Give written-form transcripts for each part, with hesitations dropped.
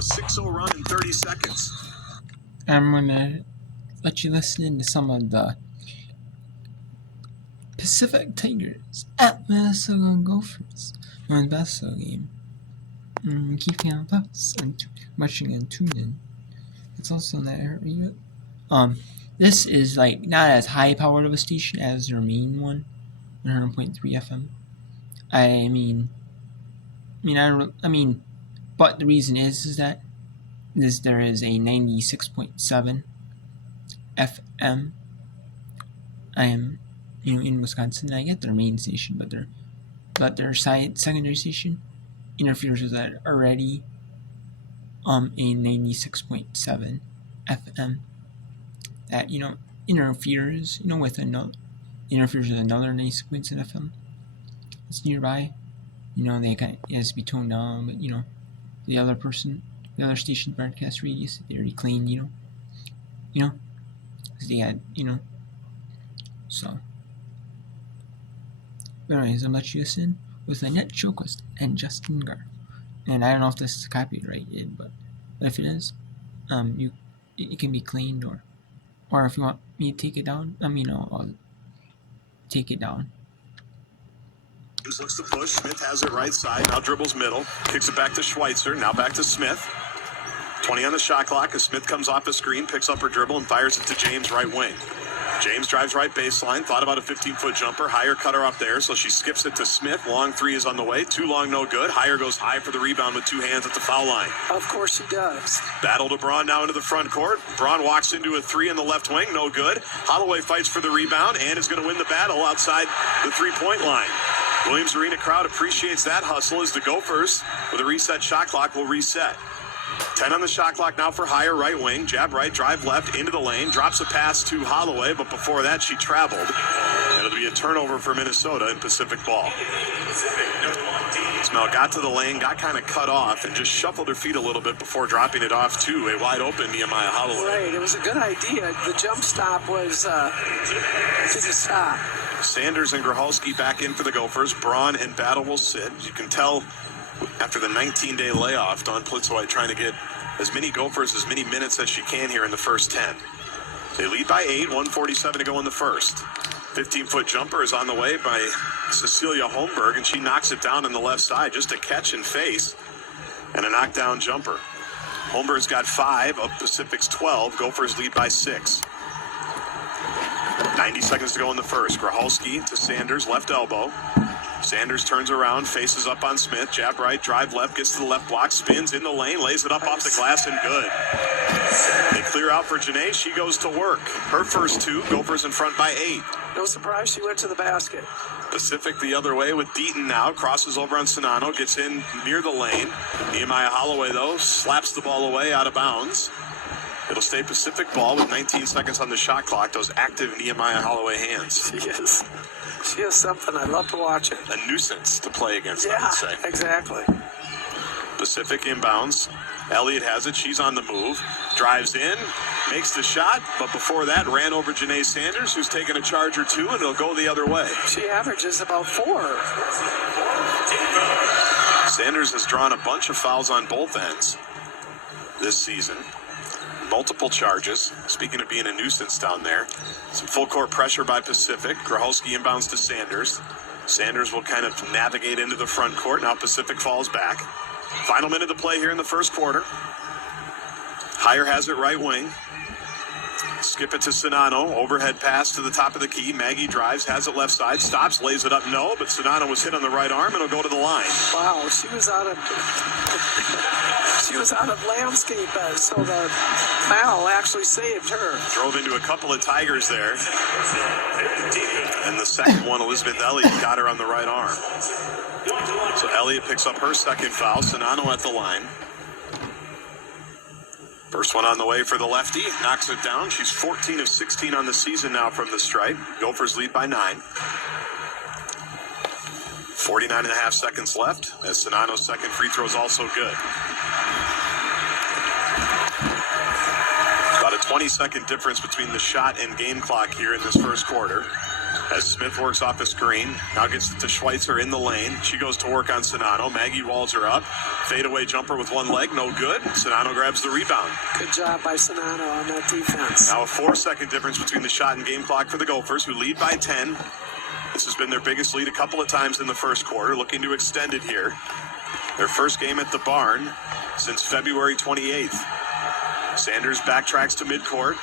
A 6-0 run in 30 seconds. I'm gonna let you listen to some of the Pacific Tigers at Minnesota Gophers men's basketball game. Keep it on Plus and watching and tune in. It's also in that area. This is like not as high powered of a station as their main one, 100.3 FM. But the reason is that there is a 96.7 FM. I am, in Wisconsin. I get their main station, but their secondary station interferes with that already. A 96.7 FM that interferes with another 96.7 FM. It's nearby. They kind of, it has to be toned down, but the other station broadcast radius, they already cleaned, because they had, so. But anyways, I'm let you listen with Annette Showquist and Justin Gar. And I don't know if this is copyrighted, but if it is, it can be cleaned, or if you want me to take it down, I'll take it down. James looks to push. Smith has it right side. Now dribbles middle. Kicks it back to Schweitzer. Now back to Smith. 20 on the shot clock as Smith comes off the screen, picks up her dribble, and fires it to James right wing. James drives right baseline. Thought about a 15-foot jumper. Higher cutter up there, so she skips it to Smith. Long three is on the way. Too long, no good. Higher goes high for the rebound with two hands at the foul line. Of course she does. Battle to Braun now into the front court. Braun walks into a three on the left wing. No good. Holloway fights for the rebound and is going to win the battle outside the three-point line. Williams Arena crowd appreciates that hustle as the Gophers, with a reset shot clock, will reset. 10 on the shot clock now for Higher, right wing. Jab right, drive left, into the lane. Drops a pass to Holloway, but before that she traveled. And it'll be a turnover for Minnesota in Pacific ball. Smell got to the lane, got kind of cut off, and just shuffled her feet a little bit before dropping it off to a wide open Nehemiah Holloway. Right, it was a good idea. The jump stop was didn't stop. Sanders and Grocholski back in for the Gophers. Braun and Battle will sit. You can tell after the 19-day layoff, Dawn Plitzuweit trying to get as many Gophers as many minutes as she can here in the first 10. They lead by 8, 1:47 to go in the first. 15-foot jumper is on the way by Cecilia Holmberg, and she knocks it down on the left side. Just a catch and face and a knockdown jumper. Holmberg's got 5 of Pacific's 12. Gophers lead by 6. 90 seconds to go in the first. Grocholski to Sanders, left elbow. Sanders turns around, faces up on Smith. Jab right, drive left, gets to the left block, spins in the lane, lays it up off the glass, and good. They clear out for Janae. She goes to work. Her first 2, Gophers in front by 8. No surprise she went to the basket. Pacific the other way with Deaton now. Crosses over on Sonano, gets in near the lane. Nehemiah Holloway, though, slaps the ball away out of bounds. It'll stay Pacific ball with 19 seconds on the shot clock. Those active Nehemiah Holloway hands. She is something. I love to watch it. A nuisance to play against, I would say. Exactly. Pacific inbounds. Elliott has it. She's on the move. Drives in. Makes the shot. But before that, ran over Janae Sanders, who's taken a charge or 2, and it'll go the other way. She averages about 4. Sanders has drawn a bunch of fouls on both ends this season. Multiple charges. Speaking of being a nuisance down there. Some full court pressure by Pacific. Grocholski inbounds to Sanders. Sanders will kind of navigate into the front court. Now Pacific falls back. Final minute to play here in the first quarter. Higher has it right wing. Skip it to Sonano. Overhead pass to the top of the key. Maggie drives, has it left side, stops, lays it up. No, but Sonano was hit on the right arm and it'll go to the line. Wow, she was out of landscape, so the foul actually saved her. Drove into a couple of Tigers there. And the second one, Elizabeth Elliott, got her on the right arm. So Elliott picks up her second foul. Sonano at the line. First one on the way for the lefty. Knocks it down. She's 14 of 16 on the season now from the stripe. Gophers lead by 9. 49.5 seconds left as Sonano's second free throw is also good. About a 20-second difference between the shot and game clock here in this first quarter. As Smith works off the screen, now gets to Schweitzer in the lane. She goes to work on Sonano. Maggie walls her up. Fadeaway jumper with one leg, no good. Sonano grabs the rebound. Good job by Sonano on that defense. Now a 4-second difference between the shot and game clock for the Gophers, who lead by 10. This has been their biggest lead a couple of times in the first quarter, looking to extend it here. Their first game at the Barn since February 28th. Sanders backtracks to midcourt.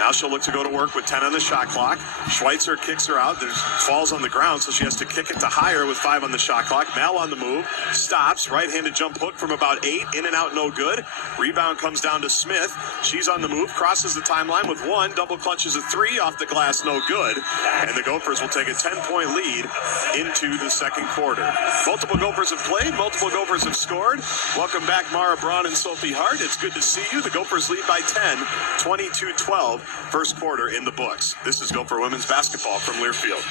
Now she'll look to go to work with 10 on the shot clock. Schweitzer kicks her out. There's falls on the ground, so she has to kick it to higher with 5 on the shot clock. Mel on the move. Stops. Right-handed jump hook from about 8. In and out, no good. Rebound comes down to Smith. She's on the move. Crosses the timeline with 1. Double clutches a 3 off the glass, no good. And the Gophers will take a 10-point lead into the second quarter. Multiple Gophers have played. Multiple Gophers have scored. Welcome back, Mara Braun and Sophie Hart. It's good to see you. The Gophers lead by 10, 22-12. First quarter in the books. This is Gopher women's basketball from Learfield.